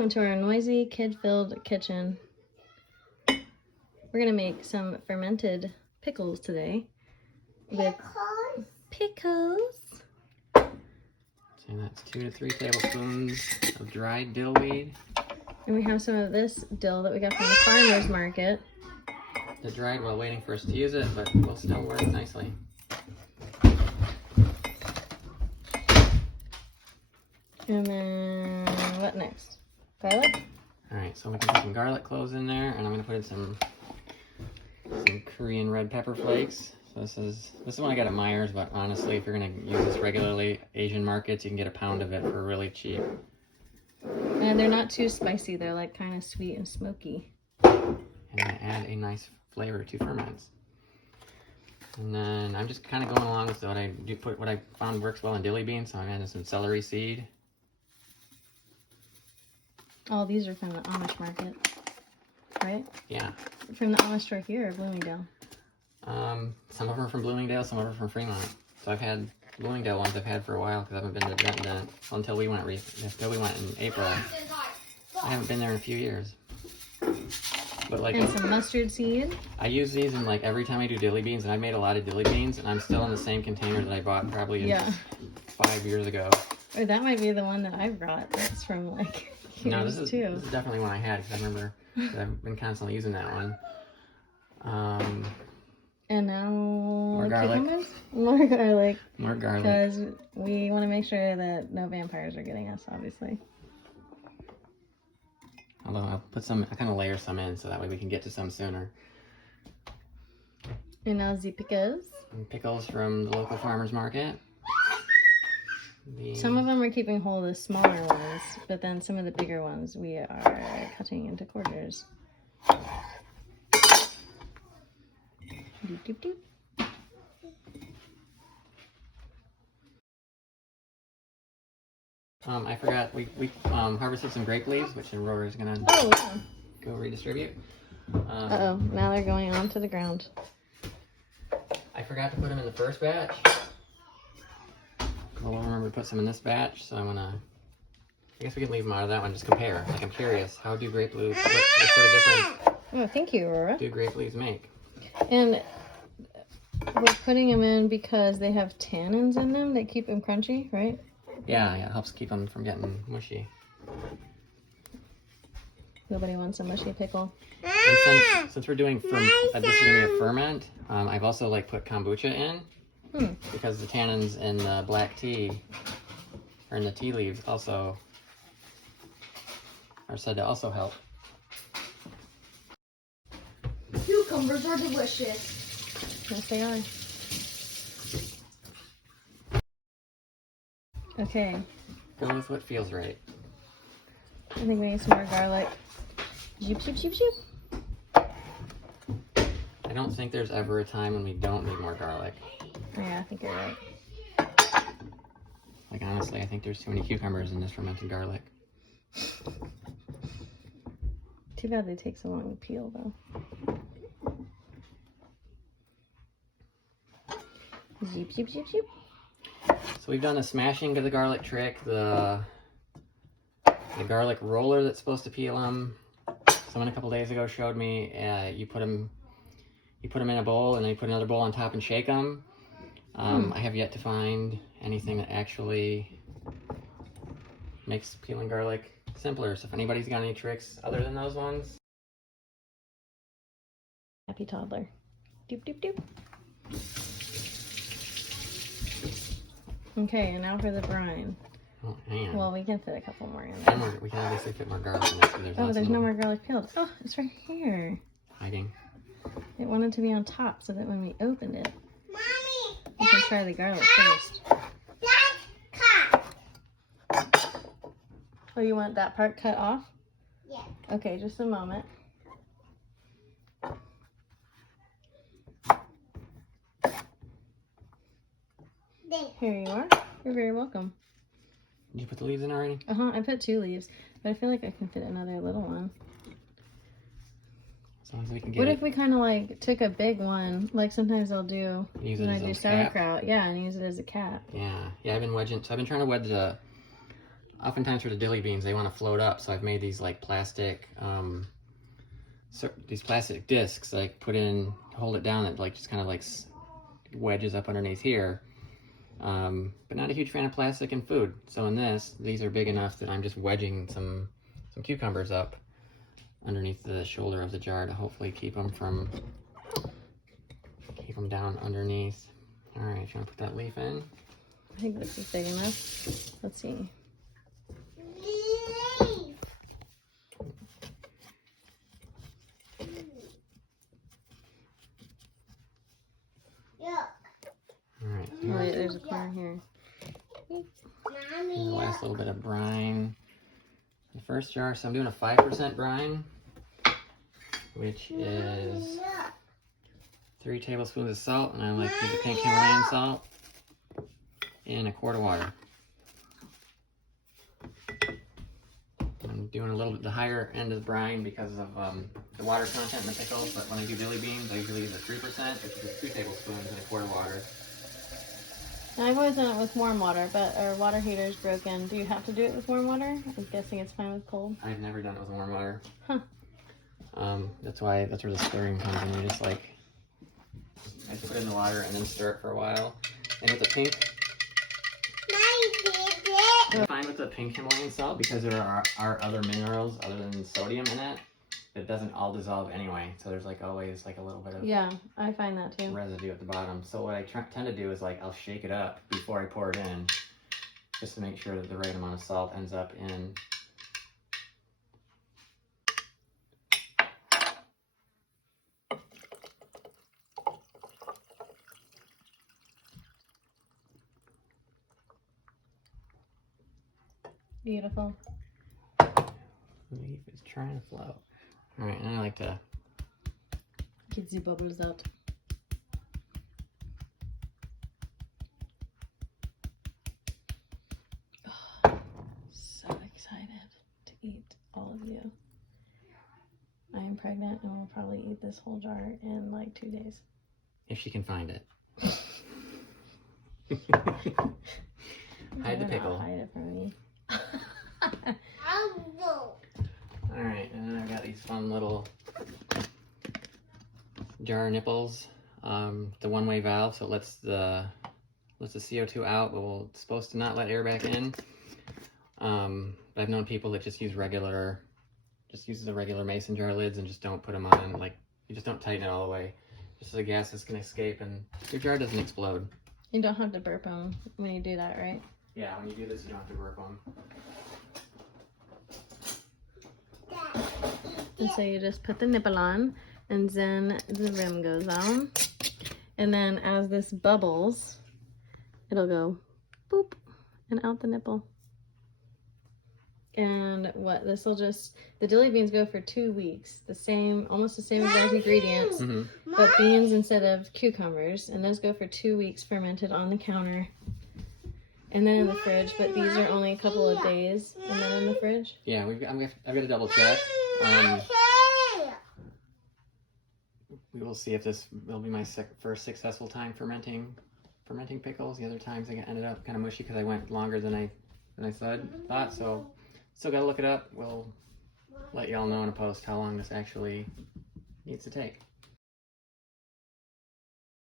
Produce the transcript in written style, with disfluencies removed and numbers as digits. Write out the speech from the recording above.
Into our noisy, kid-filled kitchen. We're gonna make some fermented pickles today. With pickles. So that's 2 to 3 tablespoons of dried dill weed. And we have some of this dill that we got from the farmer's market. The dried while waiting for us to use it, but will still work nicely. And then what next? Garlic? Alright, so we can put some garlic cloves in there, and I'm gonna put in some Korean red pepper flakes. So this is one I got at Meijer's, but honestly, if you're gonna use this regularly, Asian markets, you can get a pound of it for really cheap. And they're not too spicy, they're like kind of sweet and smoky. And they add a nice flavor to ferments. And then I'm just kind of going along with what I found works well in dilly beans, so I'm adding some celery seed. All these are from the Amish market, right? Yeah. From the Amish store here or Bloomingdale? Some of them are from Bloomingdale, some of them are from Fremont. So I've had Bloomingdale ones I've had for a while because I haven't been to Denton until we went in April. I haven't been there in a few years. But like, and some mustard seed. I use these in like every time I do dilly beans, and I've made a lot of dilly beans, and I'm still in the same container that I bought probably 5 years ago. Or that might be the one that I brought. That's from like years no, this is too. This is definitely one I had because I remember that I've been constantly using that one. And now more garlic. More garlic. More garlic. Because we want to make sure that no vampires are getting us, obviously. Although I'll kind of layer some in so that way we can get to some sooner. And now the pickles. And pickles from the local farmer's market. Some of them are keeping whole, the smaller ones, but then some of the bigger ones we are cutting into quarters. Doop, doop, doop. I forgot, we harvested some grape leaves, which Aurora is going to go redistribute. Uh-oh, now they're going onto the ground. I forgot to put them in the first batch. I'll remember to put some in this batch, so I guess we can leave them out of that one, just compare. Like, I'm curious, how do grape leaves, what sort of difference Oh, thank you, Aurora. do grape leaves make? And we're putting them in because they have tannins in them that keep them crunchy, right? Yeah, it helps keep them from getting mushy. Nobody wants a mushy pickle. And since we're doing this is going to be a ferment, I've also like put kombucha in because the tannins in the black tea or in the tea leaves also are said to also help. Cucumbers are delicious. Yes, they are. Okay. Go with what feels right. I think we need some more garlic. Zoop, zoop, zoop, zoop. I don't think there's ever a time when we don't need more garlic. Yeah, I think you're right. Like, honestly, I think there's too many cucumbers in this fermented garlic. Too bad they take so long to peel, though. Zoop, zoop, zoop, zoop. So we've done a smashing of the garlic trick. The garlic roller that's supposed to peel them. Someone a couple days ago showed me you put them in a bowl and then you put another bowl on top and shake them. I have yet to find anything that actually makes peeling garlic simpler. So if anybody's got any tricks other than those ones. Happy toddler. Doop, doop, doop. Okay, and now for the brine. Oh, hang on. Well, we can fit a couple more in there. We can obviously fit more garlic in there. There's no more garlic peeled. Oh, it's right here. Hiding. It wanted to be on top so that when we opened it, Mommy, we can try the garlic first. cut. Oh, you want that part cut off? Yeah. Okay, just a moment. Here you are. You're very welcome. Did you put the leaves in already? I put 2 leaves, but I feel like I can fit another little one. As long as we can get What if we kind of like took a big one, like sometimes I'll do use when it I as do a sauerkraut, yeah, and use it as a cap. Yeah, I've been trying to wedge oftentimes for the dilly beans, they want to float up. So I've made these like plastic, these plastic discs that I put in, hold it down. It like just kind of like wedges up underneath here. But not a huge fan of plastic in food. So in this, these are big enough that I'm just wedging some cucumbers up underneath the shoulder of the jar to hopefully keep them down underneath. All right, if you want to put that leaf in. I think this is big enough. Let's see. All right. Oh, wait, there's a corner here. And the last little bit of brine. The first jar, so I'm doing a 5% brine, which is 3 tablespoons of salt, and I like to use the pink Himalayan salt, and a quart of water. I'm doing a little bit the higher end of the brine because of the water content in the pickles, but when I do dilly beans, I usually use a 3%, which is 2 tablespoons and a quart of water. Now, I've always done it with warm water, but our water heater's broken. Do you have to do it with warm water? I'm guessing it's fine with cold. I've never done it with warm water. Huh. That's where the stirring comes in. You just like, I put it in the water and then stir it for a while. And with the pink, I'm fine with the pink Himalayan salt because there are other minerals other than sodium in it. It doesn't all dissolve anyway, so there's like always like a little bit of I find that too. residue at the bottom. So what I tend to do is like I'll shake it up before I pour it in, just to make sure that the right amount of salt ends up in. Beautiful. The leaf is trying to float. All right, and I like to Get the bubbles out. Oh, so excited to eat all of you. I am pregnant and will probably eat this whole jar in like 2 days. if she can find it. Hide the Better not pickle. hide it from me. Alright, and then I've got these fun little jar nipples. The one-way valve, so it lets the CO2 out, but it's supposed to not let air back in. But I've known people that just use the regular mason jar lids and just don't put them on, like, you just don't tighten it all the way, just so the gases can escape and your jar doesn't explode. You don't have to burp them when you do that, right? Yeah, when you do this, you don't have to burp them. And so you just put the nipple on, and then the rim goes on. And then as this bubbles, it'll go boop and out the nipple. And the dilly beans go for 2 weeks. Almost the same exact ingredients, but beans instead of cucumbers. And those go for 2 weeks fermented on the counter. And then in the fridge, but these are only a couple of days and then in the fridge. Yeah, I've got to double check. We will see if this will be my first successful time fermenting pickles. The other times I ended up kind of mushy because I went longer than I thought. So still got to look it up. We'll let y'all know in a post how long this actually needs to take.